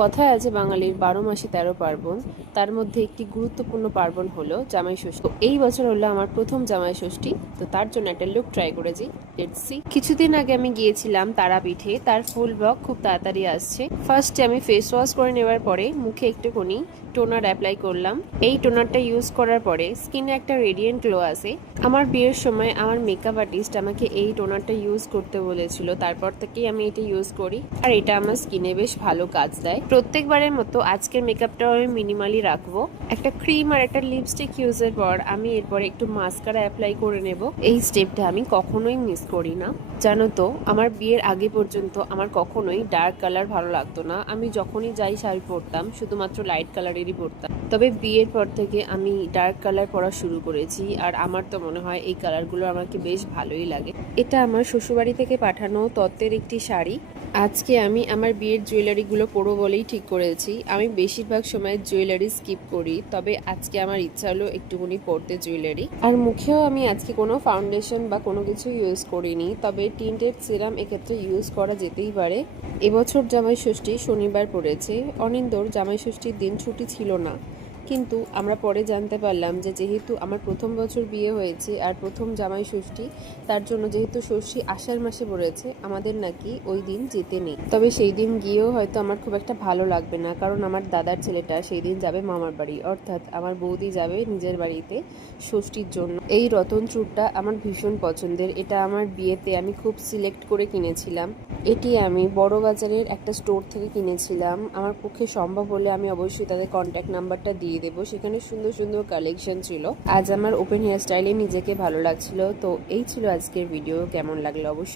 কথায় আছে বাঙালির ১২ মাসে ১৩ পার্বণ, তার মধ্যে একটি গুরুত্বপূর্ণ পার্বণ হলো জামাই ষষ্ঠী। তো এই বছর হলো আমার প্রথম জামাই ষষ্ঠী, তো তার জন্য একটা লুক ট্রাই করেছি। Let's see. কিছুদিন আগে আমি গিয়েছিলাম তারাপীঠে, তার ফুল ব্লগ খুব তাড়াতাড়ি আসছে। ফার্স্টে আমি ফেস ওয়াশ করে নেওয়ার পরে মুখে একটুখানি টোনার অ্যাপ্লাই করলাম। এই টোনারটা ইউজ করার পরে স্কিনে একটা রেডিয়েন্ট গ্লো আসে। আমার বিয়ের সময় আমার মেকআপ আর্টিস্ট আমাকে এই টোনারটা ইউজ করতে বলেছিল, তারপর থেকেই আমি এটা ইউজ করি, আর এটা আমার স্কিনে বেশ ভালো কাজ দেয়। প্রত্যেকবারের মতো আজকের মেকআপটাও আমি মিনিমালি রাখবো। একটা ক্রিম আর একটা লিপস্টিক ইউজের পর আমি এরপরে একটু মাস্কারা অ্যাপ্লাই করে নেব। এই স্টেপটা আমি কখনোই মিস করি না। জানো তো, আমার বিয়ের আগে পর্যন্ত আমার কখনোই ডার্ক কালার ভালো লাগতো না। আমি যখনই যাই শাড়ি পরতাম শুধুমাত্র লাইট কালারেরই পরতাম। তবে বিয়ের পর থেকে আমি ডার্ক কালার পরা শুরু করেছি, আর আমার তো মনে হয় এই কালারগুলো আমাকে বেশ ভালোই লাগে। এটা আমার শ্বশুরবাড়ি থেকে পাঠানো তত্ত্বের একটি শাড়ি। আজকে আমি আমার বিয়ের জুয়েলারিগুলো পরবো বলেই ঠিক করেছি। আমি বেশিরভাগ সময় জুয়েলারি স্কিপ করি, তবে আজকে আমার ইচ্ছা হলো একটুখানি পরতে জুয়েলারি। আর মুখেও আমি আজকে কোনো ফাউন্ডেশন বা কোনো কিছু ইউজ করিনি, তবে টিন্টেড সিরাম এক্ষেত্রে ইউজ করা যেতেই পারে। এবছর জামাই ষষ্ঠী শনিবার পড়েছে। অনিন্দর জামাই ষষ্ঠীর দিন ছুটি ছিল না, কিন্তু আমরা পরে জানতে পারলাম যে যেহেতু আমার প্রথম বছর বিয়ে হয়েছে আর প্রথম জামাই ষষ্ঠী, তার জন্য যেহেতু ষষ্ঠী আষাঢ় মাসে পড়েছে, আমাদের নাকি ওই দিন যেতে নেই। তবে সেই দিন গিয়েও হয়তো আমার খুব একটা ভালো লাগবে না, কারণ আমার দাদার ছেলেটা সেই দিন যাবে মামার বাড়ি, অর্থাৎ আমার বৌদি যাবে নিজের বাড়িতে ষষ্ঠীর জন্য। এই রতন চূড়টা আমার ভীষণ পছন্দের। এটা আমার বিয়েতে আমি খুব সিলেক্ট করে কিনেছিলাম। এটি আমি বড় বাজারের একটা স্টোর থেকে কিনেছিলাম। আমার পক্ষে সম্ভব হলে আমি অবশ্যই তাদের কন্ট্যাক্ট নাম্বারটা দিয়ে দেবো। সেখানে সুন্দর সুন্দর কালেকশন ছিল। আজ আমার ওপেন হেয়ার স্টাইলে নিজেকে ভালো লাগছিল। তো এই ছিল আজকের ভিডিও। কেমন লাগলো অবশ্যই